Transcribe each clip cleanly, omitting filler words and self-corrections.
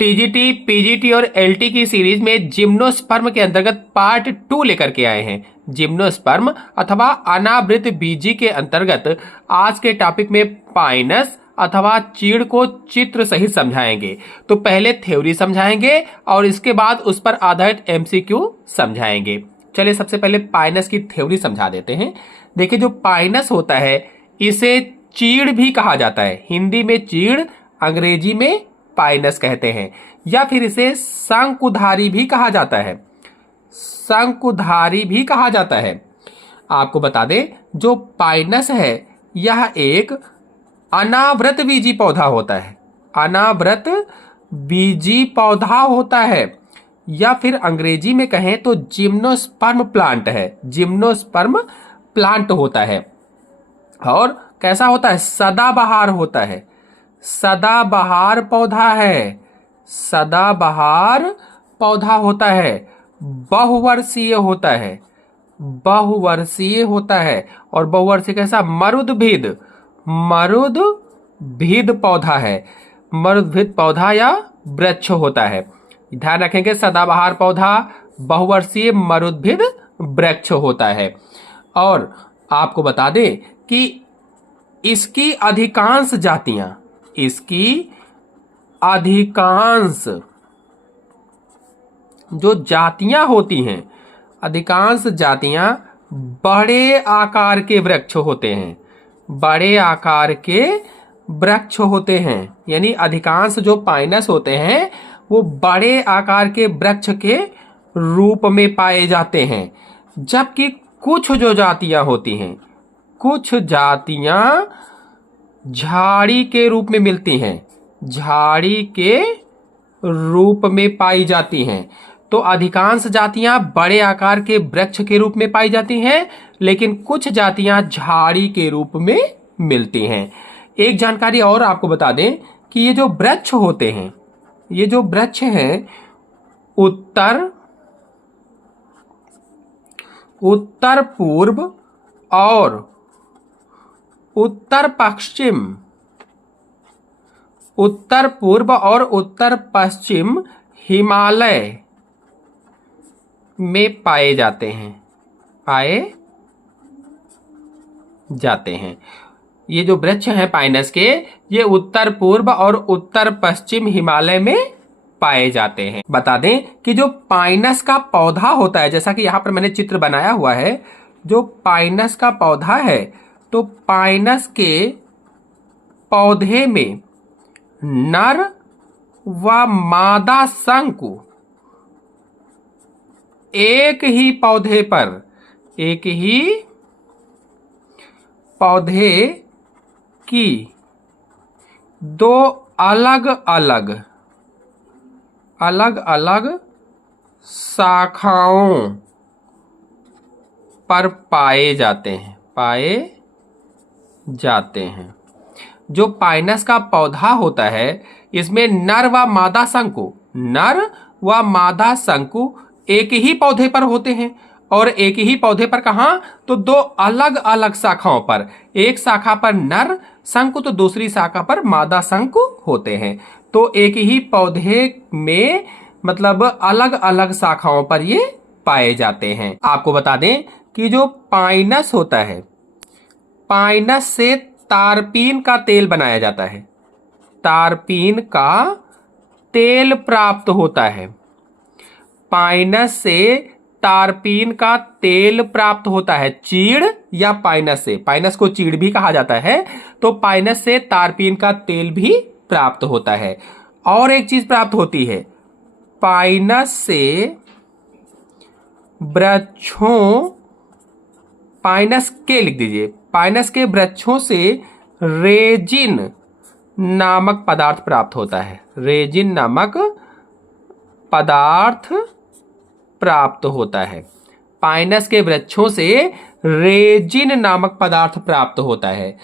TGT, PGT और LT की series में जिम्नोस्पर्म के अंतर्गत पार्ट 2 लेकर के आए हैं। जिम्नोस्पर्म अथवा अनावृत बीजी के अंतर्गत आज के टॉपिक में पाइनस अथवा चीड़ को चित्र सहित समझाएंगे। तो पहले थ्योरी समझाएंगे और इसके बाद उस पर आधारित एमसीक्यू समझाएंगे। चलिए सबसे पहले पाइनस की थ्योरी समझा देते हैं। देखिए, जो पाइनस होता है इसे चीड़ भी कहा जाता है। हिंदी में चीड़, अंग्रेजी में पाइनस कहते हैं, या फिर इसे शंकुधारी भी कहा जाता है। शंकुधारी भी कहा जाता है। आपको बता दें, जो पाइनस है यह एक अनावृत बीजी पौधा होता है। अनावृत बीजी पौधा होता है, या फिर अंग्रेजी में कहें तो जिम्नोस्पर्म प्लांट है। जिम्नोस्पर्म प्लांट होता है। और कैसा होता है? सदाबहार होता है। सदाबहार पौधा है। सदाबहार पौधा होता है। बहुवर्षीय होता है। बहुवर्षीय होता है। और बहुवर्षीय कैसा? मरुद्भिद। मरुद्भिद पौधा है। मरुद्भिद पौधा या वृक्ष होता है। ध्यान रखेंगे, सदाबहार पौधा, बहुवर्षीय, मरुद्भिद वृक्ष होता है। और आपको बता दें कि इसकी अधिकांश जो जातियां होती हैं, अधिकांश जातियां बड़े आकार के वृक्ष होते हैं। बड़े आकार के वृक्ष होते हैं, यानी अधिकांश जो पाइनस होते हैं वो बड़े आकार के वृक्ष के रूप में पाए जाते हैं। जबकि कुछ जो जातियां होती हैं, कुछ जातियां झाड़ी के रूप में मिलती हैं। झाड़ी के रूप में पाई जाती हैं। तो अधिकांश जातियां बड़े आकार के वृक्ष के रूप में पाई जाती हैं, लेकिन कुछ जातियां झाड़ी के रूप में मिलती हैं। एक जानकारी और आपको बता दें कि ये जो वृक्ष होते हैं, ये जो वृक्ष हैं, उत्तर पूर्व और उत्तर पश्चिम हिमालय में पाए जाते हैं। ये जो वृक्ष हैं पाइनस के, ये उत्तर पूर्व और उत्तर पश्चिम हिमालय में पाए जाते हैं। बता दें कि जो पाइनस का पौधा होता है, जैसा कि यहां पर मैंने चित्र बनाया हुआ है, जो पाइनस का पौधा है, तो पाइनस के पौधे में नर व मादा शंकु एक ही पौधे की दो अलग अलग शाखाओं पर पाए जाते हैं। जो पाइनस का पौधा होता है, इसमें नर व मादा शंकु एक ही पौधे पर होते हैं। और एक ही पौधे पर कहां? तो दो अलग अलग शाखाओं पर। एक शाखा पर नर शंकु तो दूसरी शाखा पर मादा शंकु होते हैं। तो एक ही पौधे में मतलब अलग अलग शाखाओं पर ये पाए जाते हैं। आपको बता दें कि जो पाइनस होता है, पाइनस से तारपीन का तेल बनाया जाता है। तारपीन का तेल प्राप्त होता है। पाइनस से तारपीन का तेल प्राप्त होता है। चीड़ या पाइनस से, पाइनस को चीड़ भी कहा जाता है, तो पाइनस से तारपीन का तेल भी प्राप्त होता है। और एक चीज प्राप्त होती है, पाइनस से वृक्षों, पाइनस के लिख दीजिए, पाइनस के वृक्षों से रेजिन नामक पदार्थ प्राप्त होता है। रेजिन नामक पदार्थ प्राप्त होता है। पाइनस के वृक्षों से रेजिन नामक पदार्थ प्राप्त होता है।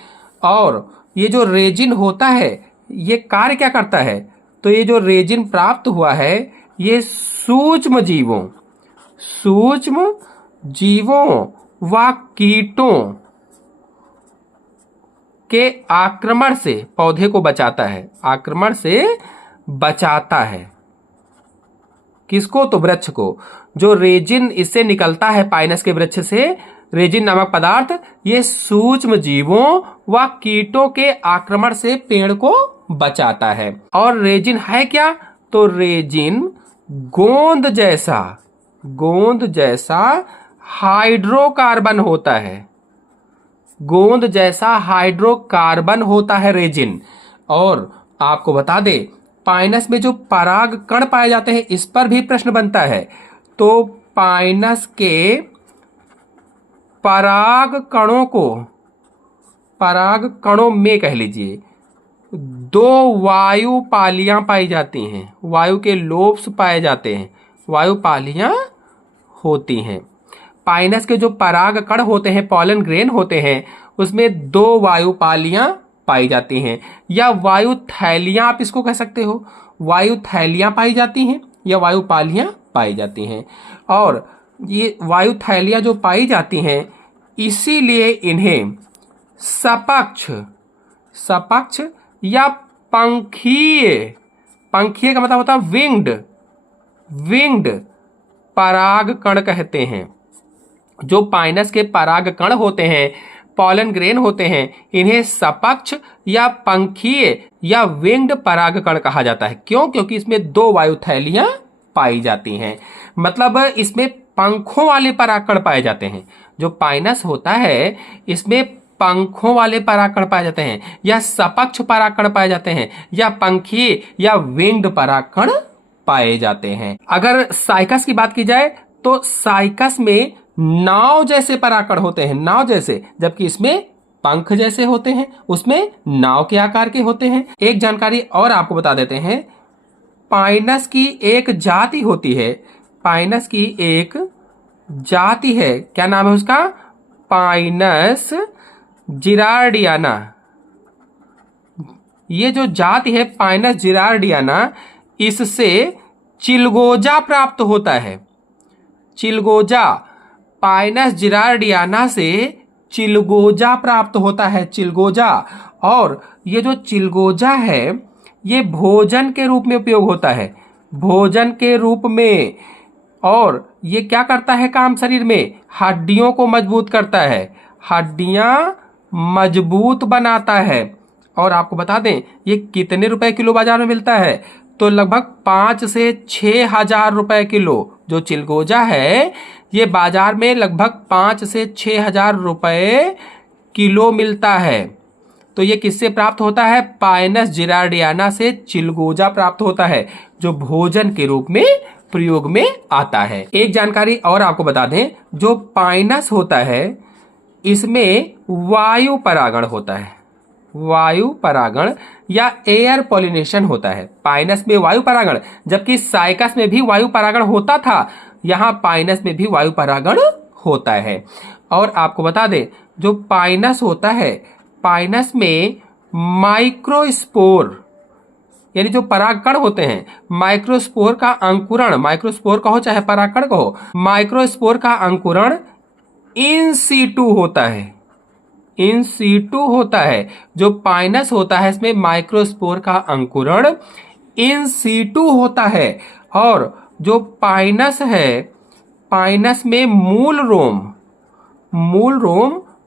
और ये जो रेजिन होता है, ये कार्य क्या करता है? तो ये जो रेजिन प्राप्त हुआ है, ये सूक्ष्म जीवों व कीटों के आक्रमण से पौधे को बचाता है। आक्रमण से बचाता है। किसको? तो वृक्ष को। जो रेजिन इससे निकलता है पाइनस के वृक्ष से, रेजिन नामक पदार्थ, ये सूक्ष्म जीवों व कीटों के आक्रमण से पेड़ को बचाता है। और रेजिन है क्या? तो रेजिन गोंद जैसा हाइड्रोकार्बन होता है। गोंद जैसा हाइड्रोकार्बन होता है रेजिन। और आपको बता दे, पाइनस में जो पराग कण पाए जाते हैं, इस पर भी प्रश्न बनता है। तो पाइनस के पराग कणों में कह लीजिए 2 वायु पालियां पाई जाती हैं। वायु के लोब्स पाए जाते हैं, वायु पालियां होती हैं। पाइनस के जो पराग कण होते हैं, पॉलन ग्रेन होते हैं, उसमें 2 वायु पालियां पाई जाती हैं, या वायु थैलियां आप इसको कह सकते हो। वायु थैलियां पाई जाती हैं या वायु पालियां पाई जाती हैं। और ये वायु थैलियां जो पाई जाती हैं, इसीलिए इन्हें सपक्ष या पंखीय का मतलब होता है विंग्ड पराग कण कहते हैं। जो पाइनस के पराग कण होते हैं, पॉलन ग्रेन होते हैं, इन्हें सपक्ष या पंखीय या विंग्ड पराग कण कहा जाता है। क्यों? क्योंकि इसमें 2 वायु थैलियां पाई जाती हैं। मतलब इसमें पंखों वाले परागकण पाए जाते हैं। जो पाइनस होता है, इसमें पंखों वाले परागकण पाए जाते हैं, या सपक्ष परागकण पाए जाते हैं, या पंखीय या विंग्ड परागकण पाए जाते हैं। अगर साइकस की बात की जाए तो साइकस में नाव जैसे परागकण होते हैं, नाव जैसे, जबकि इसमें पंख जैसे होते हैं, उसमें नाव के आकार के होते हैं। एक जानकारी और आपको बता देते हैं, पाइनस की एक जाति होती है। पाइनस की एक जाति है, क्या नाम है उसका? पाइनस जिरार्डियाना। ये जो जाति है पाइनस जिरार्डियाना, इससे चिलगोजा प्राप्त होता है। चिलगोजा, पाइनस जिरार्डियाना से चिलगोजा प्राप्त होता है, चिलगोजा। और ये जो चिलगोजा है, ये भोजन के रूप में उपयोग होता है, भोजन के रूप में। और ये क्या करता है काम शरीर में? हड्डियों को मजबूत करता है, हड्डियां मजबूत बनाता है। और आपको बता दें, ये कितने रुपए किलो बाजार में मिलता है? तो लगभग 5 से 6 हजार रुपए किलो। जो चिलगोजा है, ये बाजार में लगभग 5 से 6 हजार रुपए किलो मिलता है। तो ये किससे प्राप्त होता है? पाइनस जिरार्डियाना से चिलगोजा प्राप्त होता है, जो भोजन के रूप में प्रयोग में आता है। एक जानकारी और आपको बता दें, जो पाइनस होता है, इसमें वायु परागण होता है, वायु परागण या एयर पॉलिनेशन होता है। पाइनस में वायु परागण, जबकि साइकस में भी वायु परागण होता था, यहां पाइनस में भी वायु परागण होता है। और आपको बता दें, जो पाइनस होता है, पाइनस में माइक्रोस्पोर, यानी जो परागकण होते हैं, माइक्रोस्पोर का अंकुरण, माइक्रोस्पोर कहो चाहे परागकण कहो, माइक्रोस्पोर का अंकुरण इन सीटू होता है, इन सीटू होता है। जो पाइनस होता है, इसमें माइक्रोस्पोर का अंकुरण इन सीटू होता है। और जो पाइनस है, पाइनस में मूल रोम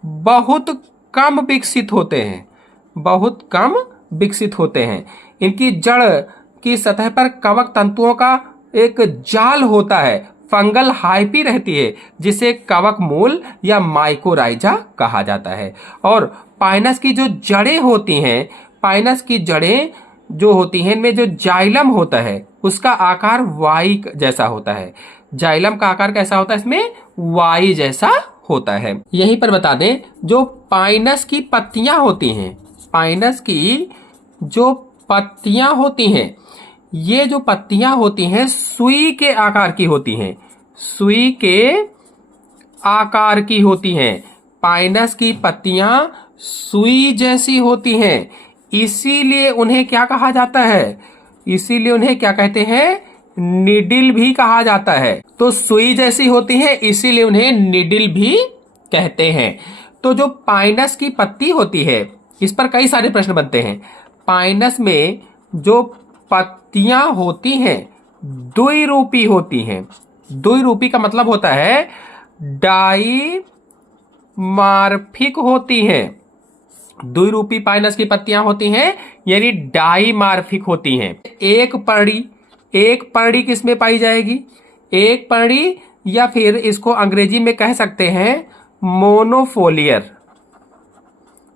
बहुत कम विकसित होते हैं, बहुत कम विकसित होते हैं। इनकी जड़ की सतह पर कवक तंतुओं का एक जाल होता है, फंगल हाइपी रहती है, जिसे कवक मूल या माइकोराइजा कहा जाता है। और पाइनस की जो जड़ें होती हैं, पाइनस की जड़ें जो होती हैं, इनमें जो जाइलम होता है, उसका आकार वाई जैसा होता है। जाइलम का आकार कैसा होता है? इसमें वाई जैसा होता है। यहीं पर बता दें, जो पाइनस की पत्तियां होती हैं, पाइनस की जो पत्तियां होती हैं, ये जो पत्तियां होती हैं सुई के आकार की होती हैं, सुई के आकार की होती हैं। पाइनस की पत्तियां सुई जैसी होती हैं, इसीलिए उन्हें क्या कहा जाता है? इसीलिए उन्हें क्या कहते हैं? निडिल भी कहा जाता है। तो सुई जैसी होती है, इसीलिए उन्हें निडिल भी कहते हैं। तो जो पाइनस की पत्ती होती है, इस पर कई सारे प्रश्न बनते हैं। पाइनस में जो पत्तियां होती हैं द्विरूपी होती हैं। द्विरूपी का मतलब होता है डाईमार्फिक होती हैं। द्विरूपी पाइनस की पत्तियां होती हैं यानी डाईमार्फिक होती हैं। एक पर्णी किस में पाई जाएगी? एक पर्णी, या फिर इसको अंग्रेजी में कह सकते हैं मोनोफोलियर।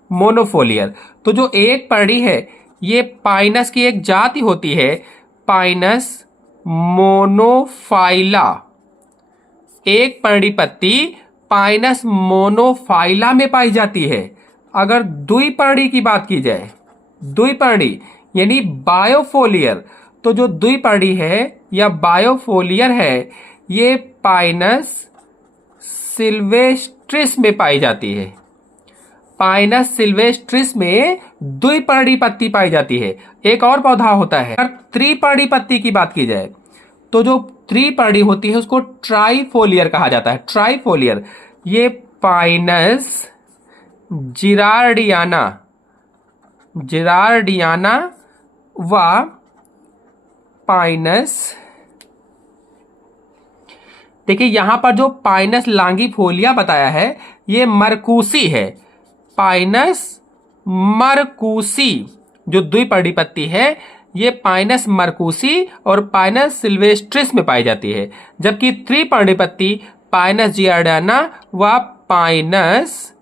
मोनोफोलियर। तो जो एक पर्णी है ये पाइनस की एक जाति होती है, पाइनस मोनोफाइला। एक पर्णी पत्ती पाइनस मोनोफाइला में पाई जाती है। अगर द्विपर्णी की बात की जाए, द्विपर्णी यानी बायोफोलियर, तो जो द्विपर्णी है या बायोफोलियर है ये पाइनस सिल्वेस्ट्रिस में पाई जाती है। पाइनस सिल्वेस्ट्रिस में द्विपर्णी पत्ती पाई जाती है। एक और पौधा होता है, अगर त्रिपर्णी पत्ती की बात की जाए तो जो त्रिपर्णी होती है उसको ट्राइफोलियर कहा जाता है। ट्राइफोलियर ये पाइनस जिरार्डियाना व पाइनस, देखिए यहां पर जो पाइनस लांगीफोलिया बताया है ये मरकूसी है। पाइनस मरकूसी जो द्विपर्णी पत्ती है ये पाइनस मरकूसी और पाइनस सिल्वेस्ट्रिस में पाई जाती है, जबकि त्रिपर्णी पत्ती पाइनस जियार्डाना व पाइनस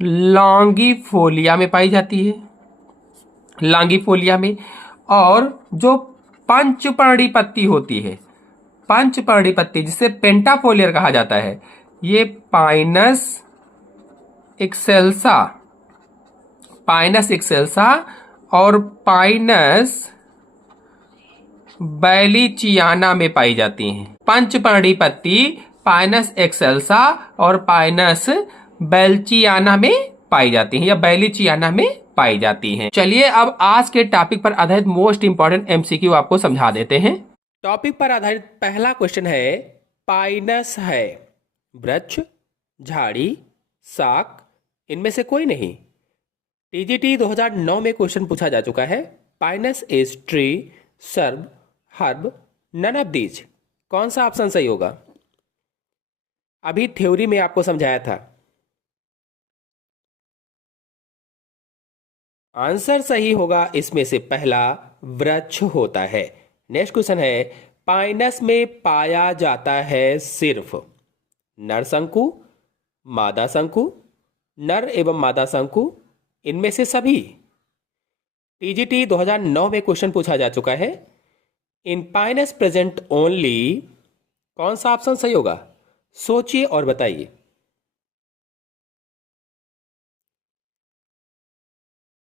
लॉन्गिफोलिया में पाई जाती है। लॉन्गिफोलिया में। और जो पंचपर्णी पत्ती होती है, पंचपर्णी पत्ती जिसे पेंटाफोलियर कहा जाता है, ये पाइनस एक्सेल्सा और पाइनस बैलिचियाना में पाई जाती हैं। पंचपर्णी पत्ती पाइनस एक्सेल्सा और पाइनस बेल्चियाना में पाई जाती हैं या बैलिचियाना में पाई जाती हैं। चलिए अब आज के टॉपिक पर आधारित मोस्ट इंपॉर्टेंट एमसीक्यू आपको समझा देते हैं। टॉपिक पर आधारित पहला क्वेश्चन है, पाइनस है वृक्ष, झाड़ी, शाक, इनमें से कोई नहीं। टीजीटी 2009 में क्वेश्चन पूछा जा चुका है। Pinus is tree, shrub, herb, none of these. कौन सा ऑप्शन सही होगा? अभी थ्योरी में आपको समझाया था। आंसर सही होगा इसमें से पहला, वृक्ष होता है। नेक्स्ट क्वेश्चन है, पाइनस में पाया जाता है सिर्फ नर शंकु, मादा शंकु, नर एवं मादा शंकु, इनमें से सभी। टीजीटी 2009 में क्वेश्चन पूछा जा चुका है। इन पाइनस प्रेजेंट ओनली, कौन सा ऑप्शन सही होगा? सोचिए और बताइए।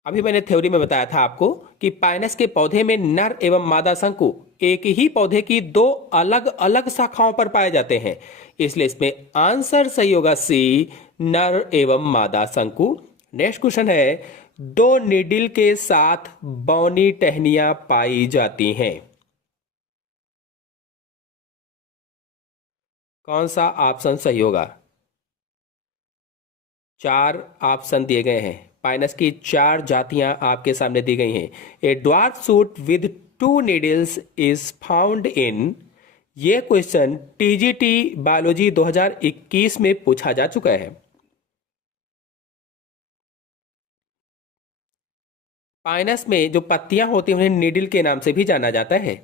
अभी मैंने थ्योरी में बताया था आपको कि पाइनस के पौधे में नर एवं मादा शंकु एक ही पौधे की दो अलग अलग शाखाओं पर पाए जाते हैं, इसलिए इसमें आंसर सही होगा सी, नर एवं मादा शंकु। नेक्स्ट क्वेश्चन है, दो नीडिल के साथ बौनी टहनियां पाई जाती हैं। कौन सा ऑप्शन सही होगा? 4 ऑप्शन दिए गए हैं। पाइनस की 4 जातियां आपके सामने दी गई हैं। A dwarf shoot with 2 needles is found in. यह क्वेश्चन टीजीटी बायोलॉजी 2021 में पूछा जा चुका है। पाइनस में जो पत्तियां होती हैं उन्हें नीडल के नाम से भी जाना जाता है,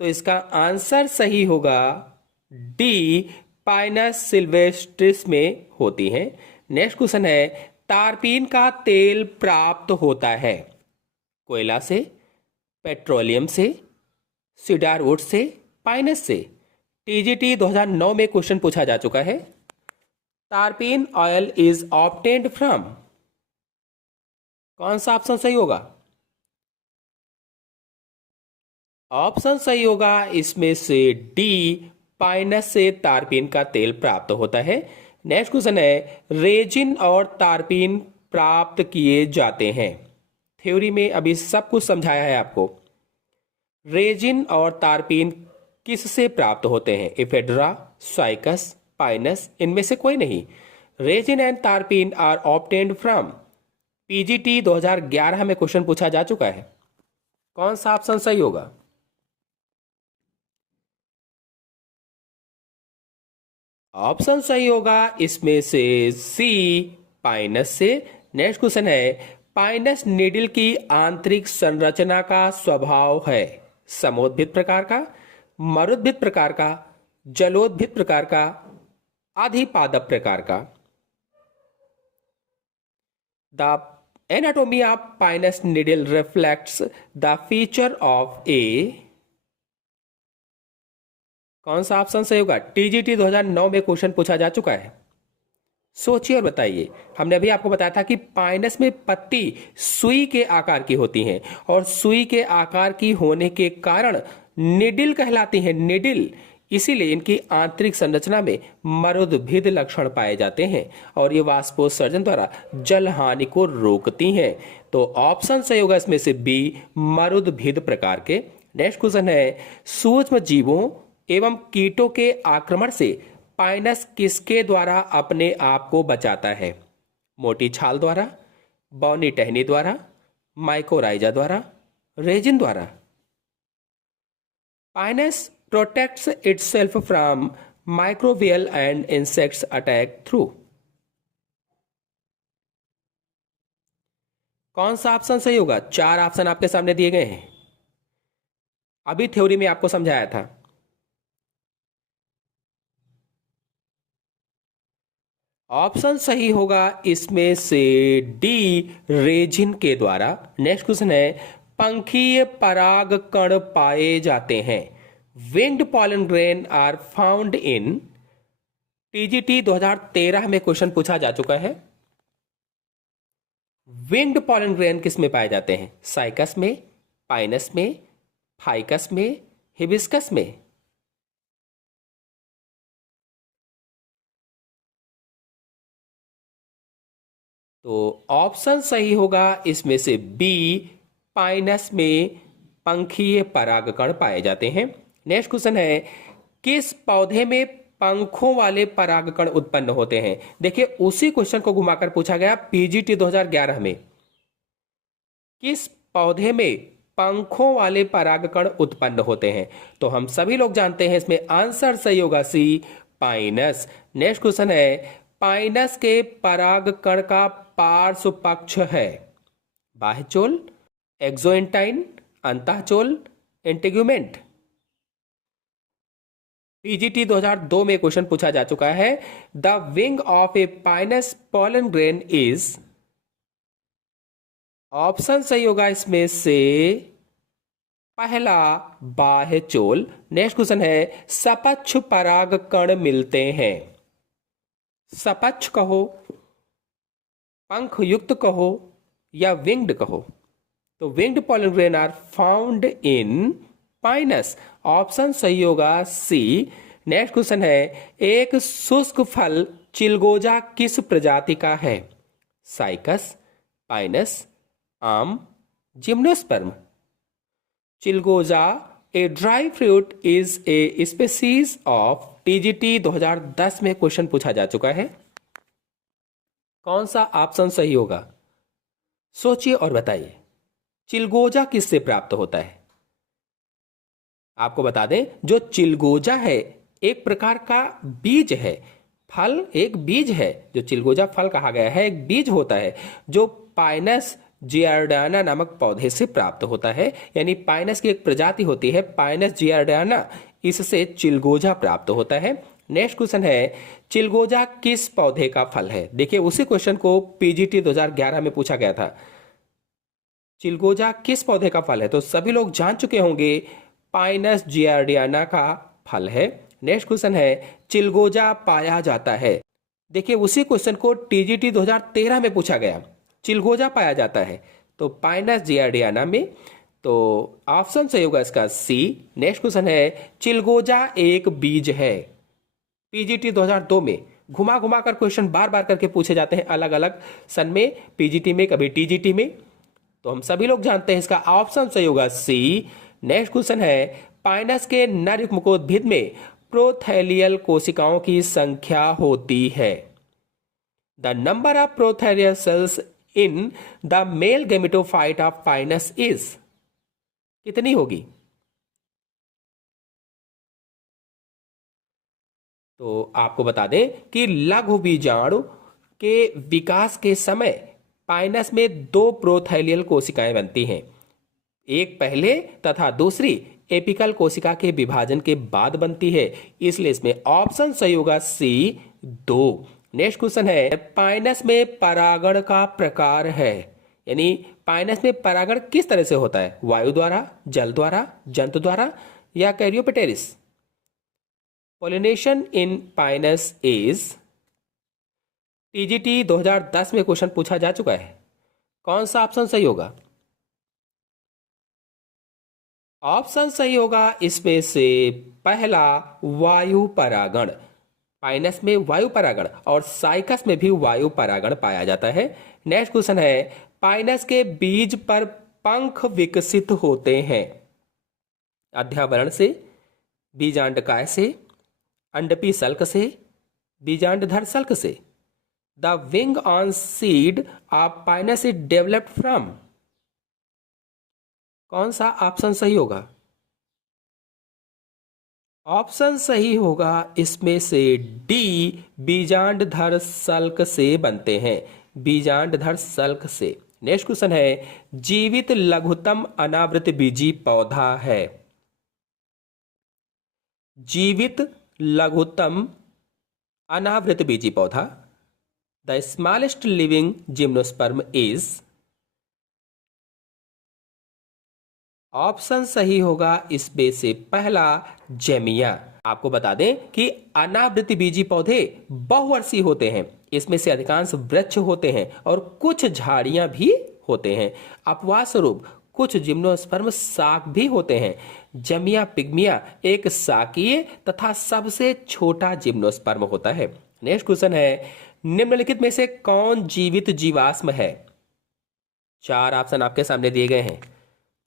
तो इसका आंसर सही होगा डी, पाइनस सिल्वेस्ट्रिस में होती हैं। नेक्स्ट क्वेश्चन है, तारपीन का तेल प्राप्त होता है कोयला से, पेट्रोलियम से, सीडार वुड से, पाइनस से। टीजीटी 2009 में क्वेश्चन पूछा जा चुका है। तारपीन ऑयल इज ऑब्टेन्ड फ्रॉम, कौन सा ऑप्शन सही होगा? ऑप्शन सही होगा इसमें से डी, पाइनस से तारपीन का तेल प्राप्त होता है। नेक्स्ट क्वेश्चन है, रेजिन और तारपीन प्राप्त किए जाते हैं। थ्योरी में अभी सब कुछ समझाया है आपको। रेजिन और तारपीन किससे प्राप्त होते हैं? इफेड्रा, साइकस, पाइनस, इनमें से कोई नहीं। रेजिन एंड तारपीन आर ऑब्टेन्ड फ्रॉम। पीजीटी 2011 में क्वेश्चन पूछा जा चुका है। कौन सा ऑप्शन सही होगा? ऑप्शन सही होगा इसमें से सी, पाइनस से। नेक्स्ट क्वेश्चन है, पाइनस नीडल की आंतरिक संरचना का स्वभाव है समोद्भिद प्रकार का, मरुद्भिद प्रकार का, जलोद्भिद प्रकार का, अधिपादप प्रकार का। The anatomy of Pinus needle reflects the feature of a. कौन सा ऑप्शन सही होगा? टीजीटी 2009 में क्वेश्चन पूछा जा चुका है, सोचिए और बताइए। हमने अभी आपको बताया था कि पाइनस में पत्ती सुई के आकार की होती हैं और सुई के आकार की होने के कारण निडिल कहलाती हैं, निडिल। इसीलिए इनकी आंतरिक संरचना में मरुद्भिद लक्षण पाए जाते हैं और ये वाष्पोत्सर्जन द्वारा जल हानि को रोकती हैं। तो ऑप्शन सही होगा इसमें से बी, मरुद्भिद प्रकार के। नेक्स्ट क्वेश्चन है, सूक्ष्म जीवों एवं कीटों के आक्रमण से पाइनस किसके द्वारा अपने आप को बचाता है? मोटी छाल द्वारा, बौनी टहनी द्वारा, माइकोराइजा द्वारा, रेजिन द्वारा। Pinus protects itself from microbial and insects attack through. कौन सा ऑप्शन सही होगा? 4 ऑप्शन आपके सामने दिए गए हैं, अभी थ्योरी में आपको समझाया था। ऑप्शन सही होगा इसमें से डी, रेजिन के द्वारा। नेक्स्ट क्वेश्चन है, पंखीय पराग कण पाए जाते हैं। Winged pollen grain are found in. TGT 2013 में क्वेश्चन पूछा जा चुका है। विंग्ड पॉलन ग्रेन किस में पाए जाते हैं? साइकस में, पाइनस में, फाइकस में, हिबिस्कस में। तो ऑप्शन सही होगा इसमें से बी, पाइनस में पंखीय परागकण पाए जाते हैं। नेक्स्ट क्वेश्चन है, किस पौधे में पंखों वाले परागकण उत्पन्न होते हैं? देखिए उसी क्वेश्चन को घुमाकर पूछा गया पीजीटी 2011 में। किस पौधे में पंखों वाले परागकण उत्पन्न होते हैं? तो हम सभी लोग जानते हैं इसमें आंसर सही होगा सी, पाइनस। नेक्स्ट क्वेश्चन है, पाइनस के परागकण का पार्श्व पक्ष है बाह्यचोल, एक्सोएंटाइन, अंतःचोल, इंटेग्यूमेंट। पीजीटी 2002 में क्वेश्चन पूछा जा चुका है, the wing of A Pinus pollen grain is. Option सही होगा इसमें से पहला, बाह्यचोल। नेक्स्ट क्वेश्चन है, सपक्ष पराग कण मिलते हैं। सपक्ष कहो, पंख युक्त कहो या विंग्ड कहो। तो winged pollen grain are found in Pinus. Option सही होगा सी। नेक्स्ट क्वेश्चन है, एक शुष्क फल चिलगोजा किस प्रजाति का है? साइकस, पाइनस, आम, जिम्नोस्पर्म। चिलगोजा a dry fruit is a species of. TGT 2010 में क्वेश्चन पूछा जा चुका है। कौन सा ऑप्शन सही होगा? सोचिए और बताइए। चिलगोजा किससे प्राप्त होता है? आपको बता दें, जो चिलगोजा है एक प्रकार का बीज है। फल एक बीज है, जो चिलगोजा फल कहा गया है एक बीज होता है जो पाइनस जियार्डाना नामक पौधे से प्राप्त होता है। यानी पाइनस की एक प्रजाति होती है पाइनस जियार्डाना, इससे चिलगोजा प्राप्त होता है। नेक्स्ट क्वेश्चन है, चिलगोजा किस पौधे का फल है? देखिए उसी क्वेश्चन को पीजीटी 2011 में पूछा गया था। चिलगोजा किस पौधे का फल है? तो सभी लोग जान चुके होंगे पाइनस जियार्डियाना का फल है। नेक्स्ट क्वेश्चन है, चिलगोजा पाया जाता है। देखिए उसी क्वेश्चन को टीजीटी 2013 में पूछा गया, चिलगोजा पाया जाता है तो पाइनस जियार्डियाना में। तो ऑप्शन सही होगा इसका सी। नेक्स्ट क्वेश्चन है, चिलगोजा एक बीज है। पीजीटी 2002 में घुमा घुमा कर क्वेश्चन बार बार करके पूछे जाते हैं, अलग अलग सन में, पीजीटी में कभी टीजीटी में। तो हम सभी लोग जानते हैं इसका ऑप्शन सही होगा सी। नेक्स्ट क्वेश्चन है, पाइनस के नर युग्मकोद्भिद में प्रोथैलियल कोशिकाओं की संख्या होती है। The number of prothallial cells in the male gametophyte of Pinus is. कितनी होगी? तो आपको बता दें कि लघु बीजाणु के विकास के समय पाइनस में दो प्रोथैलियल कोशिकाएं बनती हैं, एक पहले तथा दूसरी एपिकल कोशिका के विभाजन के बाद बनती है, इसलिए इसमें ऑप्शन सही होगा सी 2। नेक्स्ट क्वेश्चन है, पाइनस में परागण का प्रकार है, यानी पाइनस में परागण किस तरह से होता है? वायु द्वारा, जल द्वारा, जंतु द्वारा या कैरियोपेटेरिस? Pollination in Pinus is, TGT 2010 में क्वेश्चन पूछा जा चुका है। कौन सा ऑप्शन सही होगा? ऑप्शन सही होगा इसमें से पहला, वायु परागण। पाइनस में वायु परागण और साइकस में भी वायु परागण पाया जाता है। नेक्स्ट क्वेश्चन है, पाइनस के बीज पर पंख विकसित होते हैं, अध्यावरण से, बीजांडकाय से, अंडपी सल्क से, बीजांडधर सल्क से? The wing on seed of Pinus is developed from, कौन सा ऑप्शन सही होगा? ऑप्शन सही होगा इसमें से डी, बीजांडधर सल्क से बनते हैं, बीजांडधर सल्क से। नेक्स्ट क्वेश्चन है, जीवित लघुत्तम अनावृत बीजी पौधा है, जीवित लघुत्तम अनावृत बीजी पौधा। The smallest living gymnosperm is, option सही होगा इसमें से पहला, जेमिया। आपको बता दें कि अनावृत बीजी पौधे बहुवर्षीय होते हैं, इसमें से अधिकांश वृक्ष होते हैं और कुछ झाड़ियां भी होते हैं। अपवाद स्वरूप कुछ जिम्नोस्पर्म शाक भी होते हैं। जमिया पिग्मिया एक शाकीय तथा सबसे छोटा जिम्नोस्पर्म होता है। नेक्स्ट क्वेश्चन है, निम्नलिखित में से कौन जीवित जीवाश्म है? 4 ऑप्शन आपके सामने दिए गए हैं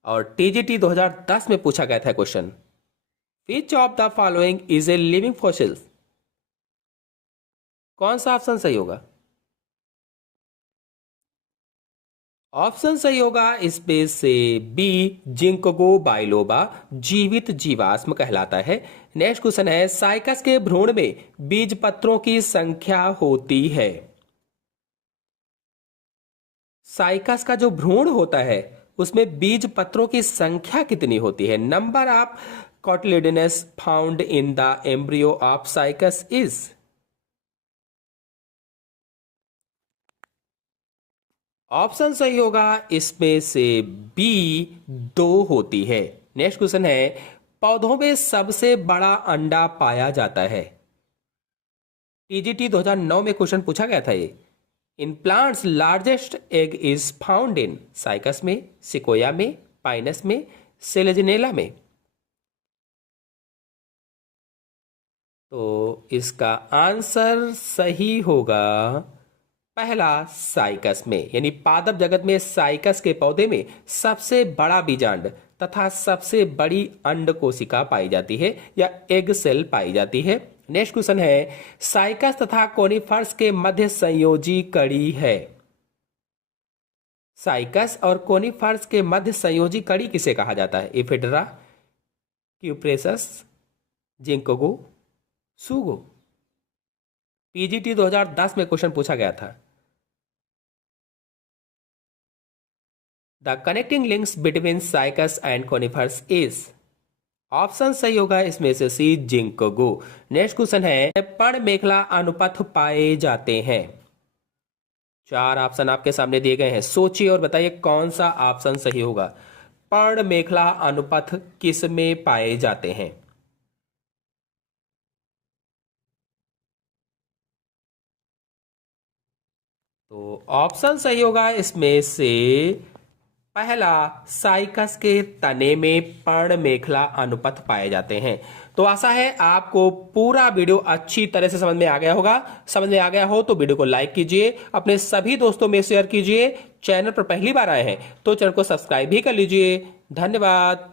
और टीजीटी 2010 में पूछा गया था question. Which of the following is a living fossil? कौन सा ऑप्शन सही होगा? ऑप्शन सही होगा इसमें से बी, जिंकगो बाइलोबा जीवित जीवाश्म कहलाता है। नेक्स्ट क्वेश्चन है, साइकस के भ्रूण में बीज पत्रों की संख्या होती है। साइकस का जो भ्रूण होता है उसमें बीज पत्रों की संख्या कितनी होती है? Number of cotyledons found in the embryo of Cycas is, option सही होगा इसमें से बी, 2 होती है। नेक्स्ट क्वेश्चन है, पौधों में सबसे बड़ा अंडा पाया जाता है। टीजीटी 2009 में क्वेश्चन पूछा गया था ये। In plants largest egg is found in, cycas में, सिकोया में, पाइनस में, सेलेजिनेला में? तो इसका आंसर सही होगा पहला, साइकस में, यानी पादप जगत में साइकस के पौधे में सबसे बड़ा बीजांड तथा सबसे बड़ी अंड कोशिका पाई जाती है या एग सेल पाई जाती है। नेक्स्ट क्वेश्चन है, साइकस तथा कोनिफर्स के मध्य संयोजी कड़ी है। साइकस और कोनिफर्स के मध्य संयोजी कड़ी किसे कहा जाता है? इफेड्रा, क्यूप्रेसस, जिंकोगो, सूगो? पीजीटी 2010 में क्वेश्चन पूछा गया था। The connecting links between cycas and conifers is, option सही होगा इसमें से सी, जिंकोगो। नेक्स्ट क्वेश्चन है, पर्ण मेखला अनुपथ पाए जाते हैं। 4 ऑप्शन आपके सामने दिए गए हैं, सोचिए और बताइए कौन सा ऑप्शन सही होगा। पर्ण मेखला अनुपथ किस में पाए जाते हैं? तो ऑप्शन सही होगा इसमें से पहला, साइकस के तने में पर्ण मेखला अनुपथ पाए जाते हैं। तो आशा है आपको पूरा वीडियो अच्छी तरह से समझ में आ गया होगा। समझ में आ गया हो तो वीडियो को लाइक कीजिए, अपने सभी दोस्तों में शेयर कीजिए। चैनल पर पहली बार आए हैं तो चैनल को सब्सक्राइब भी कर लीजिए। धन्यवाद।